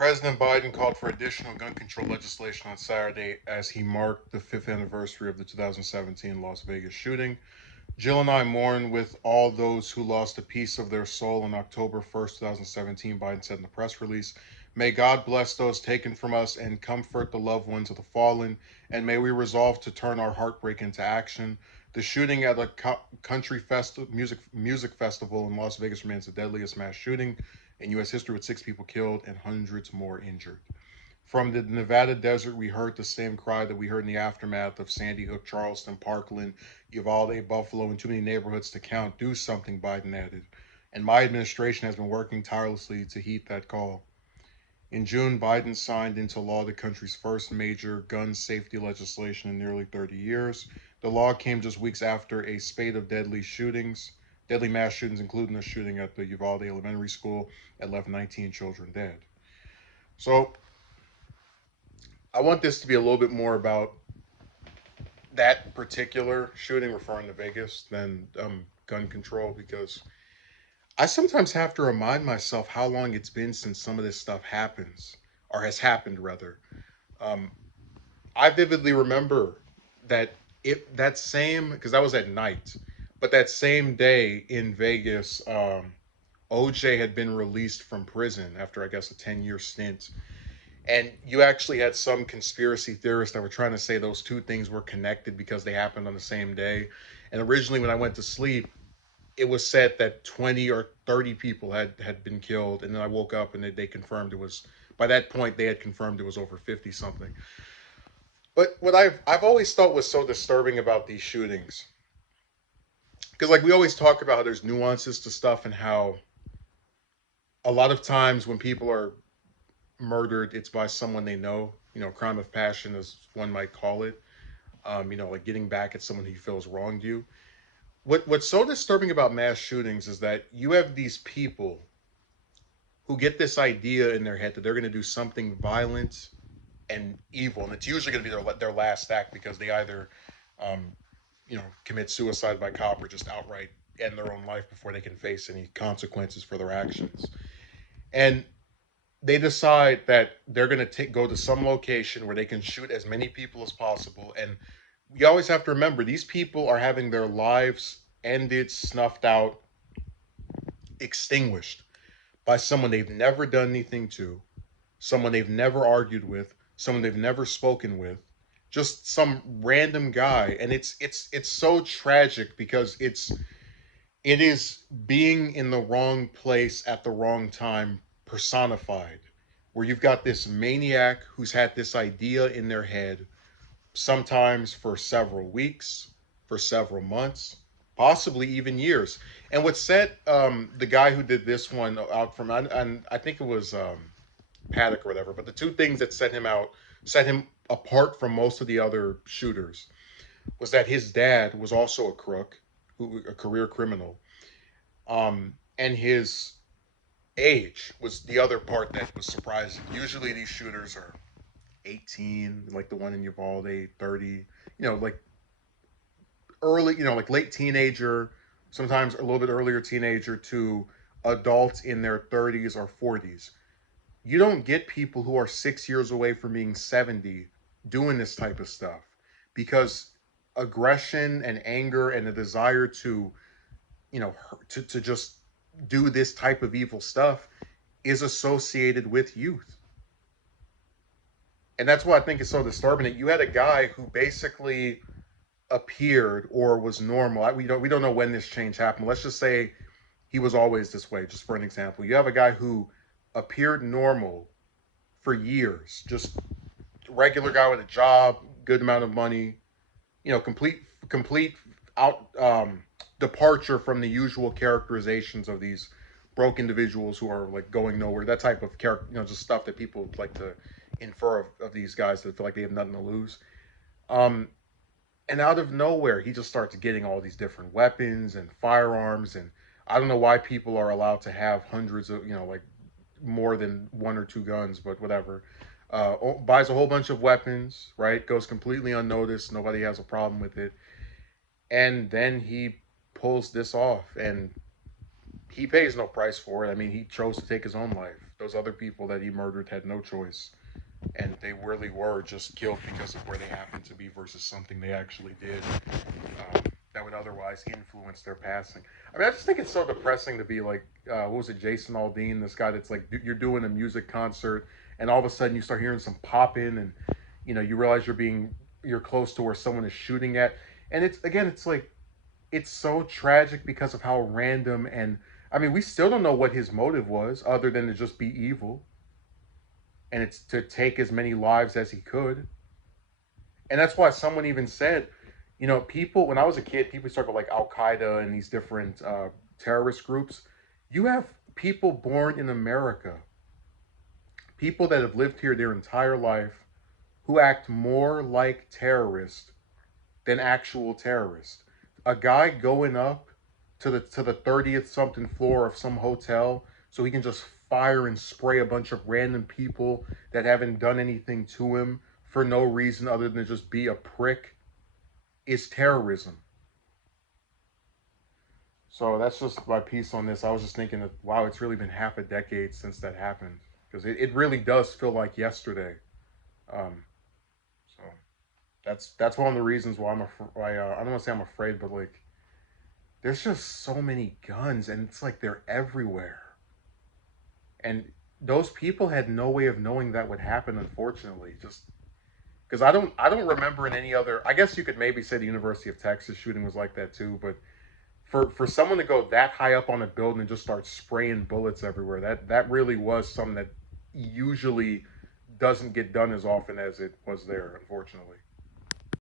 President Biden called for additional gun control legislation on Saturday as he marked the fifth anniversary of the 2017 Las Vegas shooting. Jill and I mourn with all those who lost a piece of their soul on October 1st, 2017, Biden said in the press release. May God bless those taken from us and comfort the loved ones of the fallen, and may we resolve to turn our heartbreak into action. The shooting at a country music festival in Las Vegas remains the deadliest mass shooting in U.S. history, with 6 people killed and hundreds more injured. From the Nevada desert, we heard the same cry that we heard in the aftermath of Sandy Hook, Charleston, Parkland, Uvalde, Buffalo, and too many neighborhoods to count. Do something, Biden added. And my administration has been working tirelessly to heed that call. In June, Biden signed into law the country's first major gun safety legislation in nearly 30 years. The law came just weeks after a spate of deadly mass shootings, including a shooting at the Uvalde Elementary School that left 19 children dead. So, I want this to be a little bit more about that particular shooting, referring to Vegas, than gun control, because I sometimes have to remind myself how long it's been since some of this stuff happens, or has happened rather. Um, I vividly remember that that same, because that was at night, but that same day in Vegas, OJ had been released from prison after, I guess, a 10-year stint. And you actually had some conspiracy theorists that were trying to say those two things were connected because they happened on the same day. And originally, when I went to sleep, it was said that 20 or 30 people had been killed. And then I woke up and they confirmed it was, by that point, they had confirmed it was over 50 something. But what I've always thought was so disturbing about these shootings, because like we always talk about how there's nuances to stuff and how a lot of times when people are murdered, it's by someone they know. Crime of passion, as one might call it. Like getting back at someone who feels wronged you. What's so disturbing about mass shootings is that you have these people who get this idea in their head that they're going to do something violent and evil, and it's usually going to be their last act because they either, um, commit suicide by cop or just outright end their own life before they can face any consequences for their actions. And they decide that they're going to go to some location where they can shoot as many people as possible. And you always have to remember these people are having their lives ended, snuffed out, extinguished by someone they've never done anything to, someone they've never argued with, someone they've never spoken with, just some random guy. And it's so tragic because it is being in the wrong place at the wrong time personified, where you've got this maniac who's had this idea in their head, sometimes for several weeks, for several months, possibly even years. And what set the guy who did this one out from, and I think it was Paddock or whatever, but the two things that set him apart from most of the other shooters, was that his dad was also a crook, a career criminal, and his age was the other part that was surprising. Usually these shooters are 18, like the one in Uvalde, 30, like early, like late teenager, sometimes a little bit earlier teenager to adults in their 30s or 40s. You don't get people who are 6 years away from being 70 doing this type of stuff, because aggression and anger and the desire to, to just do this type of evil stuff is associated with youth. And that's why I think it's so disturbing that you had a guy who basically appeared or was normal. We don't know when this change happened. Let's just say he was always this way, just for an example. You have a guy who appeared normal for years, just regular guy with a job, good amount of money, complete out departure from the usual characterizations of these broke individuals who are like going nowhere. That type of character, just stuff that people like to infer of these guys that feel like they have nothing to lose. Um, and out of nowhere, he just starts getting all these different weapons and firearms, and I don't know why people are allowed to have hundreds of, like more than one or two guns, but whatever. Buys a whole bunch of weapons, right? Goes completely unnoticed. Nobody has a problem with it. And then he pulls this off, and he pays no price for it. I mean, he chose to take his own life those other people that he murdered had no choice, and they really were just killed because of where they happened to be versus something they actually did that would otherwise influence their passing. I mean, I just think it's so depressing to be like, what was it, Jason Aldean, this guy that's like, you're doing a music concert, and all of a sudden you start hearing some pop in, and you realize you're close to where someone is shooting at, and it's again, it's like, it's so tragic because of how random, and I mean, we still don't know what his motive was other than to just be evil, and it's to take as many lives as he could. And that's why someone even said, people, when I was a kid, people talk about like Al Qaeda and these different terrorist groups. You have people born in America, people that have lived here their entire life, who act more like terrorists than actual terrorists. A guy going up to the 30th something floor of some hotel so he can just fire and spray a bunch of random people that haven't done anything to him for no reason other than to just be a prick is terrorism. So that's just my piece on this. I was just thinking that, wow, it's really been half a decade since that happened, because it really does feel like yesterday. Um, so that's one of the reasons why I don't want to say I'm afraid, but like there's just so many guns, and it's like they're everywhere, and those people had no way of knowing that would happen. Unfortunately, just because I don't remember in any other. I guess you could maybe say the University of Texas shooting was like that too, but for someone to go that high up on a building and just start spraying bullets everywhere, that really was something that usually doesn't get done as often as it was there, unfortunately.